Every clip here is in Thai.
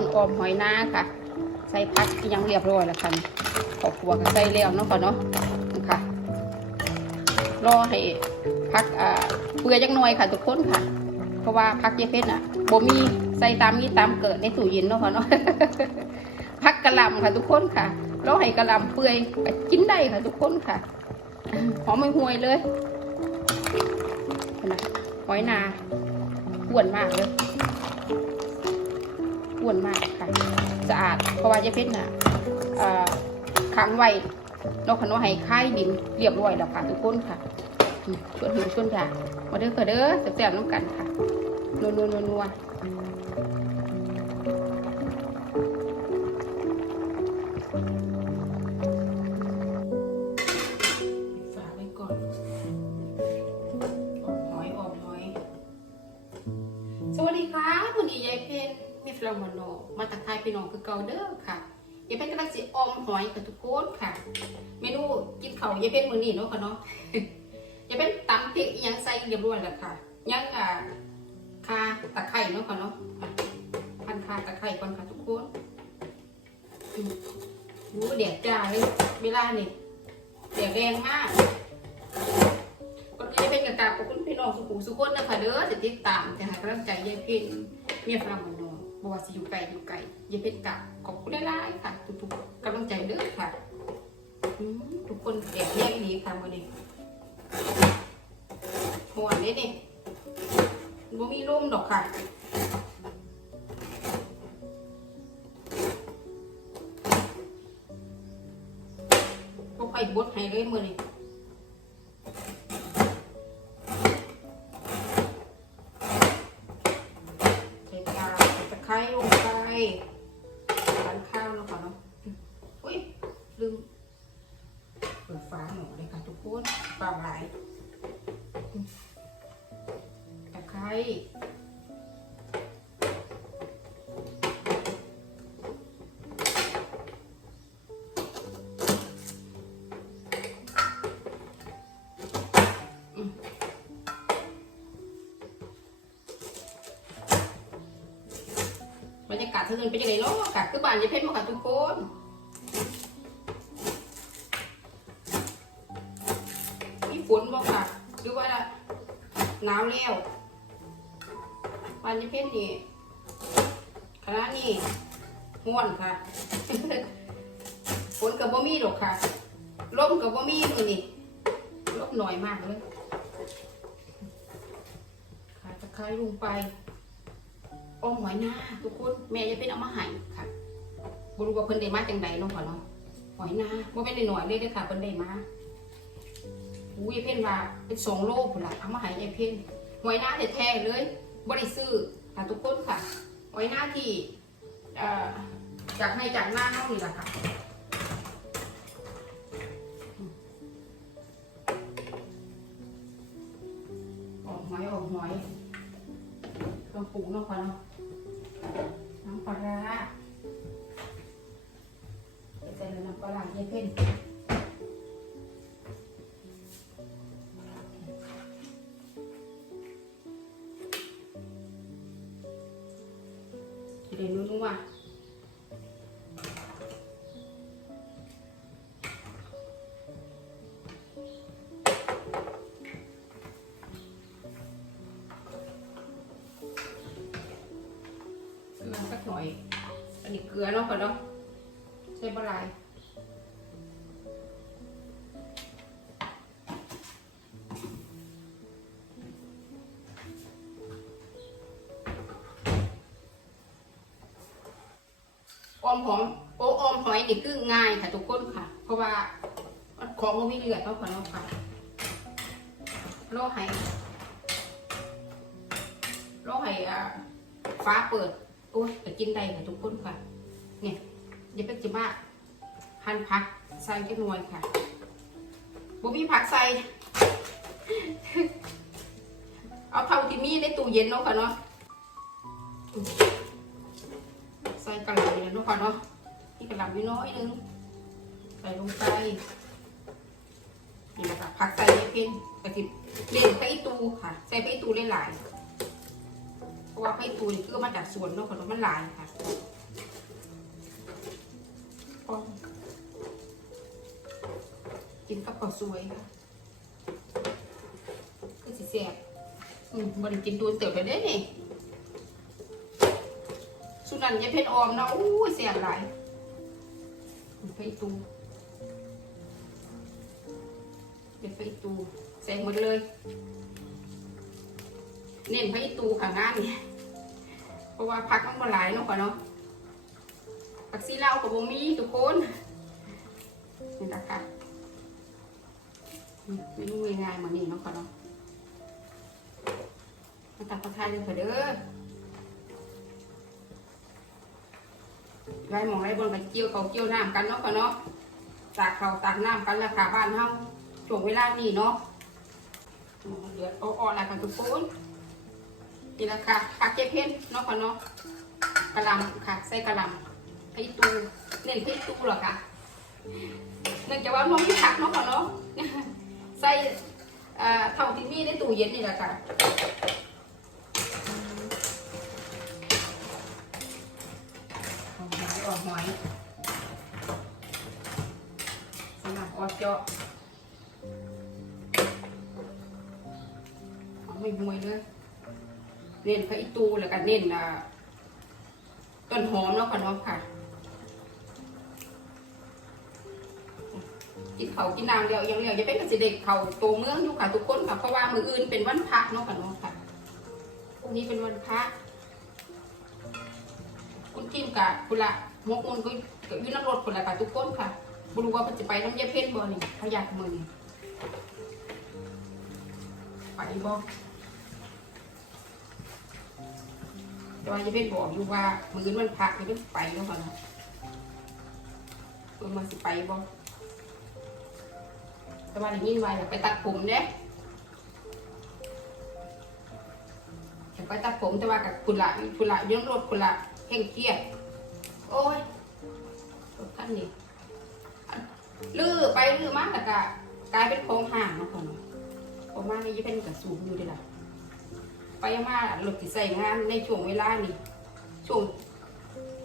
นออมหอยนาค่ะ ใส่พักยังเรียบร้อยแล้วค่ะขอบครัวก็ใส่แล้วเนาะค่ะเนาะค่ะรอให้พักอ่าเปื่อยจักหน่อยค่ะทุกคนค่ะ เพราะว่าพักเยเพชรอะบ่มีใส่ตามมีตามเกิดในตู้เย็นเนาะค่ะเนาะพักกระลำค่ะทุกคนค่ะรอให้กระลำเปื่อยก็กินได้ค่ะทุกคนค่ะหอมไม่ห่วยเลยนะหอยนาอ้วนมากเลย อ้วนมากค่ะ สะอาด เพราะว่าเยเพชรน่ะขังไว้นอกขนมให้ค่ายดินเรียบร้อยแล้วค่ะทุกคนค่ะอืมชวนหิวชวนยามาเด้อค่ะเด้อแซ่บๆน้ำกันค่ะนัวนัวนัว ลามโนมาตักทายพี่น้องคือเก่าเด้อค่ะยายเพนกำลังสิออมหอยกับทุกคนค่ะ เมนูกินเขายายเพนมือนี้เนาะค่ะเนาะยายเพนตำพริกยังใส่เรียบร้อยแล้วค่ะ ยังอ่าคาตะไคร้เนาะค่ะเนาะอะพันคาตะไคร้ก่อนค่ะทุกคนอืมโอ้แดดจ้าเลยเวลานี่เสียงแรงมากคนที่เป็นกระตาขอบคุณพี่น้องสุขุมสุขคนนะคะเด้อจะติดตามจะให้กำลังใจยายเพ็ญเมียฝรั่ง ว่าสิอยู่ไกลอยู่ไกลยาเพ็ญกะขอบคุณหลายๆค่ะ ทุกๆกำลังใจเด้อค่ะทุกคนแอบแยกนี้ค่ะวันนี้หัวนี่นี่บ่มีร่มดอกค่ะพวกไอ้บดให้เลยมือนี่ งากาศเท่านั้นเป็นยังไงเนาะค่ะคือบ้านยายเพชรมาค่ะทุกคนมีฝนบ่ค่ะหรือว่าหนาวแล้วบ้านยายเพชรนี่คณะนี่ห้วนค่ะฝนกับบ่มีหรอกค่ะลมกับบ่มีมือนี่ลมหน่อยมากเลยค่ะตะไคร้ลงไป อ้อมหอยหน้าทุกคนแม่จะเป็นเอามาให้ค่ะบรู้ว่าเพิ่นได้มาจังใดเนาะค่ะเนาะหอยหน้าบ่แม่นได้หน่อยเลยเด้อค่ะเพิ่นได้มาอุ้ยเพิ่นว่าเป็นสองโลพุ่นล่ะเอามาให้ยายเพิ่นหอยหน้าแท้ๆเลยบ่ได้ซื้อค่ะทุกคนค่ะหอยหน้าที่เอ่อจากในจากหน้าเฮานี่ล่ะค่ะออกหอยออกหอย เครื่องปรุงเนาะก่อนเนาะน้ำปลาร้าใส่เลยน้ำปลาร้าเยอะขึ้นเดี๋ยวนู้นว่า อสักหน่อยอันนี้เกลือเนาะค่ะเนาะใส่บะหลายออมหอมโอ้ออมหอยนี่คือง่ายค่ะทุกคนค่ะ เพราะว่าของมันไมีเลือดเนาะค่ะเนาค่ะรอให้รอให้อ่าฟ้าเปิด โอ้ยแต่กินได้ค่ะทุกคนค่ะ เนี่ยเดี๋ยวเป็นจิมาหั่นผักใส่จักหน่วยค่ะบ่มีผักใส่ เอาเท่าที่มีในตู้เย็นเนาะค่ะเนาะใส่กระหล่ำเนี่ยเนาะค่ะเนาะนี่กระหล่ำน้อยนึงใส่ลงไปนี่นะคะผักใส่ไม่เป็นกระติบเล่นไปอีตูค่ะ ใส่ไปอีตูหลาย เพราะว่าไปอีตูนี่คือมาจากสวนเนาะค่ะเนาะมันหลายค่ะกินกับข้าวสวยค่ะก็สิแซ่บอืมบริกินตูนเติบไปได้นี่สุนันยายเพชรออมนะอู้ยแซ่บหลายไปตูเดี๋ยวไปตูแซงหมดเลย เน้นไปตูค่ะงานนี่เพราะว่าพักมันมาหลายเนาะค่ะเนาะผักซีเหล้ากับโบมีทุกคนนี่นะคะเมนูง่ายๆเหมือนนี่เนาะค่ะเนาะมาตักผักไทยเลยค่ะเด้อไว้หมองไรบนกันเกี่ยวเขาเกี่ยวน้ำกันเนาะค่ะเนาะตากเขาตากน้ำกันราคาบ้านเฮาช่วงเวลานี้เนาะเดือดอ่อนๆแล้วค่ะทุกคน นี่แหละค่ะผักเก็บเพนเนาะค่ะเนาะกระหลำค่ะ ใส่กระหลำให้ตูเน้นให้ตูเหรอคะเนื่องจากว่ามันมีผักเนาะค่ะเนาะใส่เอ่อเท่าที่มีในตู้เย็นนี่แหละค่ะออกหอยออกหอยสำหรับออดเจาะเอาไม่มวยเลย เน้นพระอิตูแล้วก็เน้นต้นหอมเนาะค่ะเนาะค่ะ กินเขากินน้ำเดียวอย่างเดียวจะเป็นกสิเด็กเขาโตเมืองอยู่ค่ะทุกคนค่ะเพราะว่ามืออื่นเป็นวันพระเนาะค่ะเนาะค่ะพรุ่งนี้เป็นวันพระ คุณทีมกับคุณละมกมุนก็กับวิน้ำรถคุณละค่ะทุกคนค่ะบรูว่ามันจะไปน้ำยาเพ่นบ่นี่พยักมือนี่ไปบ่ แต่ว่ายาเพ่นบอกอยู่ว่ามืออื่นวันพระไม่ต้องไปเนาะค่ะเนะมันสิไปบ่แต่ว่าอย่างนี้มาอยากไปตัดผมเด้อยากไปตัดผมแต่ว่ากับคุณละคุณละยื่นรถคุณละเข่งเครียด โอ้ยรถคันนี้ลื้อไปลื้อมาแต่ก็กลายเป็นโครงห่างเนาะคนผมว่านี่จะเป็นกระสูงอยู่ดีล่ะ ไปมารถที่ใส่งานในช่วงเวลานี่ช่วง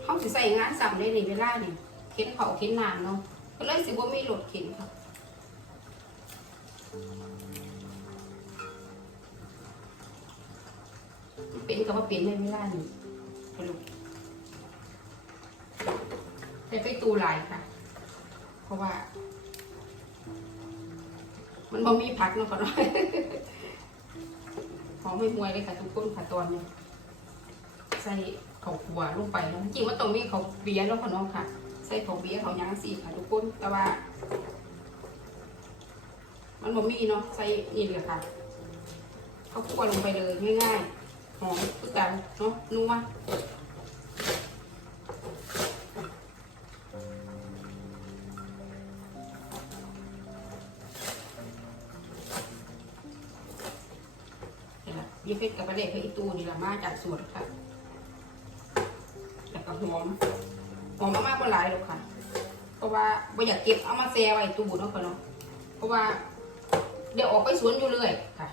เขาสิใส่งานสัมในในเวลานี่เข็นเขาเข็นนานเนาะก็เลยสิว่ามีรถเข็นค่ะเป็นก็ว่าเป็นในเวลานี้ไปลูกแต่ไปตูหลายค่ะ เพราะว่า มันบ่มีผักเนาะค่ะเน อมไม่มวยเลยค่ะทุกคนค่ะตอนนี้ใส่ข้าวขัวลงไปแล้วจริงๆมันต้องมีข้าเบี้ยแล้วค่ะน้องค่ะ ใส่ข้าวเบี้ยเข้าวยางสีค่ะทุกคนแต่ว่า มันบ่มีเนาะใส่นี่เลยค่ะข้าวคั่วลงไปเลยง่ายๆหอมคือกันเนาะนัว มาจากสวนค่ะ แล้วก็หอม หอมมากๆก็หลายหรอกค่ะ เพราะว่าไม่อยากเก็บเอามาแช่ไว้ตู้เนาะค่ะเนาะ เพราะว่า เดี๋ยวออกไปสวนอยู่เรื่อยค่ะ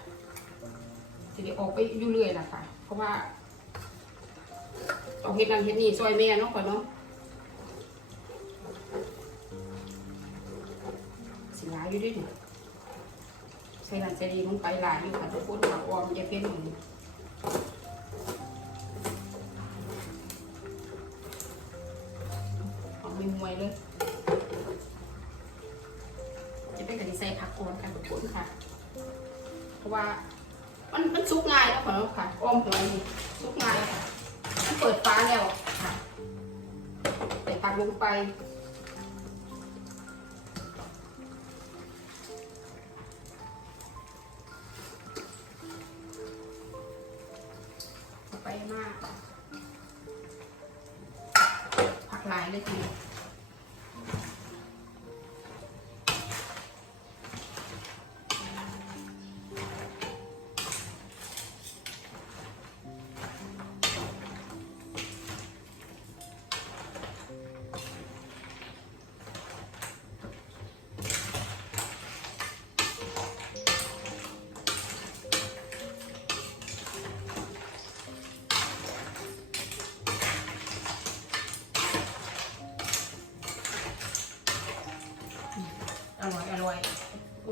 จะเดี๋ยวออกไปอยู่เรื่อยล่ะค่ะเพราะว่าตองเฮ็ดนั่นเฮ็ดนี่ซอยแม่เนาะก่อนเนาะสิลายอยู่ด้วยนี่ใส่นั่นใส่ดีลงไปหลายอยู่ค่ะทุกคนค่ะออมจะเป็นหมือน มไม่มวยเลย จะเป็นกะทิใส่ผักโคนค่ะทุกคนค่ะ เพราะว่ามันมันซุกง่ายแล้วค่ะเนาค่ะอ้อมหอยนี่ซุกง่ายค่ะ มันเปิดฟ้าแล้วค่ะ ใส่ผักลงไป มาก ผักหลายเลยที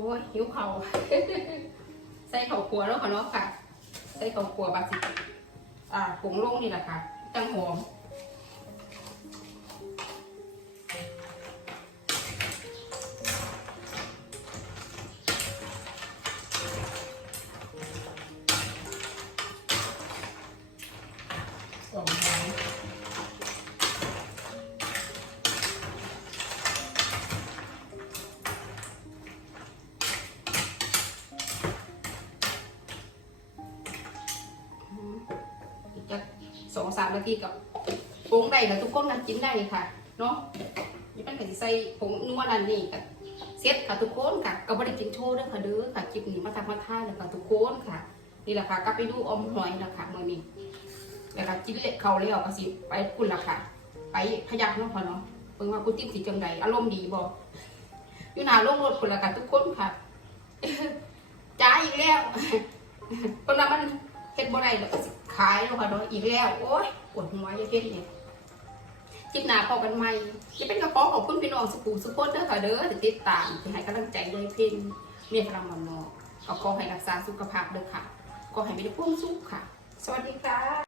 อ้ยหิวเขาวใส่ข้าวคั่วแล้วค่ะเนาะค่ะ ใส่ข้าวคั่วบาสิอ่าผงลงนี่แหละค่ะ จังหอม สองสามนาทีกับผงได้กับทุกคนกันกินได้ค่ะเนาะนี่เป็นกะทิใส่ผงนัวนั่นนี่กับเซ็ตค่ะทุกคนค่ะก็ไม่ได้กินโชว์ด้วยค่ะเด้อค่ะคลิปนี้มาทำมาท่าเลยค่ะทุกคนค่ะ นี่แหละค่ะก็ไปดูอมหอยนะคะมือนี้แล้วก็จิ้นเล็ดเขาเลยเอก็สิไปคุณล่ะค่ะ ไปพยักเนาะพอเนาะเพิ่งว่ากูติ้มสิจังใดอารมณ์ดีบ่อยู่หน้าโรงรถคุณล่ะค่ะทุกคนค่ะจ้าอีกแล้วคนนั้นมันเฮ็ดบ่ได้แล้วก็สิ ขายแล้วค่ะเนาะอีกแล้ว โอ้ยปวดหัวย่าเฮ็ดเนี่ยคลิปหน้าพอกันใหม่จะเป็นกระป๋องของคุณพี่น้องสุขุมสุขคนเด้อค่ะเด้อติดตามที่ให้กำลังใจด้วยเพ่งเมียพลังมันเนาะก็ขอให้รักษาสุขภาพเด้อค่ะ ก็ให้มีแต่ความสุขค่ะ สวัสดีค่ะ